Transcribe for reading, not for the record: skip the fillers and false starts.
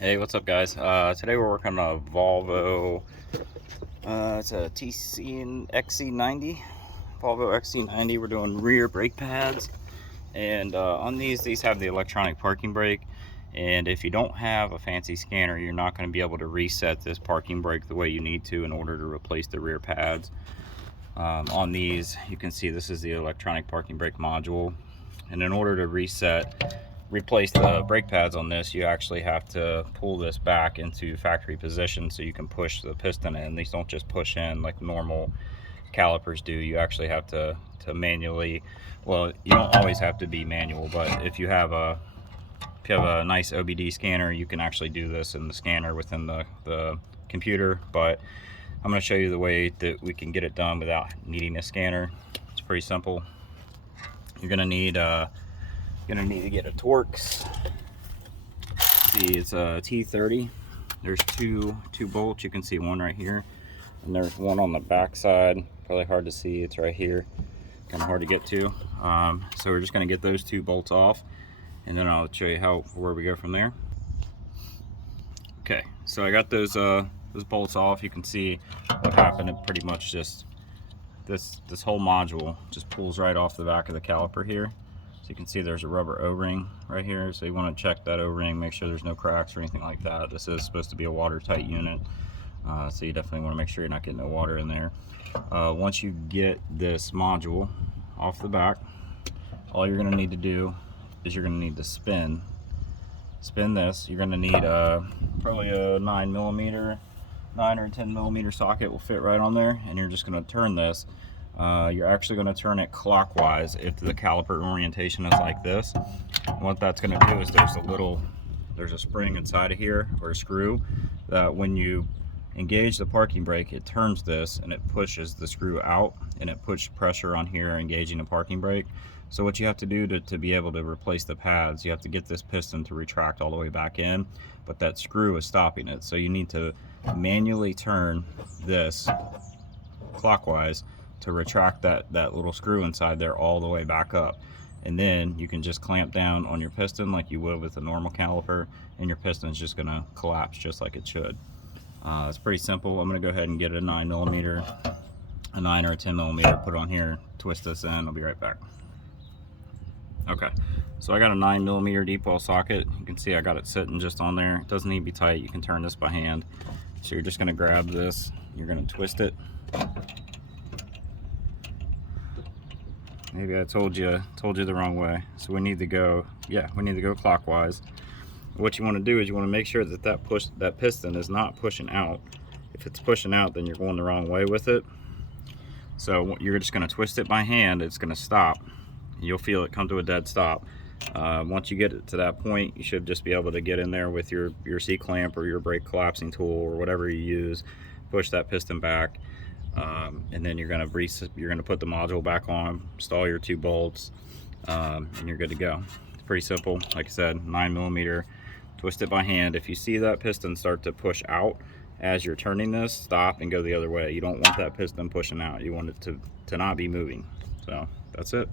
Hey, what's up, guys? Today we're working on a Volvo. It's a XC90, Volvo XC90. We're doing rear brake pads, and on these have the electronic parking brake. And if you don't have a fancy scanner, you're not going to be able to reset this parking brake the way you need to in order to replace the rear pads. On these, you can see this is the electronic parking brake module, and in order to replace the brake pads on this, you actually have to pull this back into factory position so you can push the piston in. These don't just push in like normal calipers do. You actually have to manually, well, you don't always have to be manual, but if you have a nice OBD scanner, you can actually do this in the scanner within the computer. But I'm going to show you the way that we can get it done without needing a scanner. It's pretty simple. You're going to need to get a Torx. See, it's a T30. There's two bolts. You can see one right here, and there's one on the back side. Probably hard to see. It's right here, kind of hard to get to. So we're just going to get those two bolts off, and then I'll show you where we go from there. Okay, so I got those bolts off. You can see what happened. It pretty much just this whole module just pulls right off the back of the caliper here. So you can see there's a rubber O-ring right here, so you want to check that O-ring, make sure there's no cracks or anything like that. This is supposed to be a watertight unit, so you definitely want to make sure you're not getting no water in there. Once you get this module off the back, all you're going to need to do is you're going to need to spin this. You're going to need probably a 9 or 10 millimeter socket will fit right on there, and you're just going to turn this. You're actually going to turn it clockwise if the caliper orientation is like this. And what that's going to do is there's a spring inside of here, or a screw, that when you engage the parking brake, it turns this and it pushes the screw out, and it puts pressure on here engaging the parking brake. So what you have to do to be able to replace the pads, you have to get this piston to retract all the way back in, but that screw is stopping it. So you need to manually turn this clockwise to retract that little screw inside there all the way back up, and then you can just clamp down on your piston like you would with a normal caliper, and your piston is just going to collapse just like it should. It's pretty simple. I'm going to go ahead and get a 9 or a 10 millimeter, put on here, twist this in. I'll be right back. Okay, so I got a 9 millimeter deep well socket. You can see I got it sitting just on there. It doesn't need to be tight. You can turn this by hand. So you're just going to grab this, you're going to twist it. Maybe I told you the wrong way. So we need to go clockwise. What you want to do is you want to make sure that piston is not pushing out. If it's pushing out, then you're going the wrong way with it. So you're just going to twist it by hand. It's going to stop. You'll feel it come to a dead stop. Once you get it to that point, you should just be able to get in there with your C-clamp or your brake collapsing tool or whatever you use, push that piston back, and then you're gonna put the module back on, install your two bolts, and you're good to go. It's pretty simple. Like I said, 9 millimeter, twist it by hand. If you see that piston start to push out as you're turning this, stop and go the other way. You don't want that piston pushing out. You want it to not be moving. So that's it.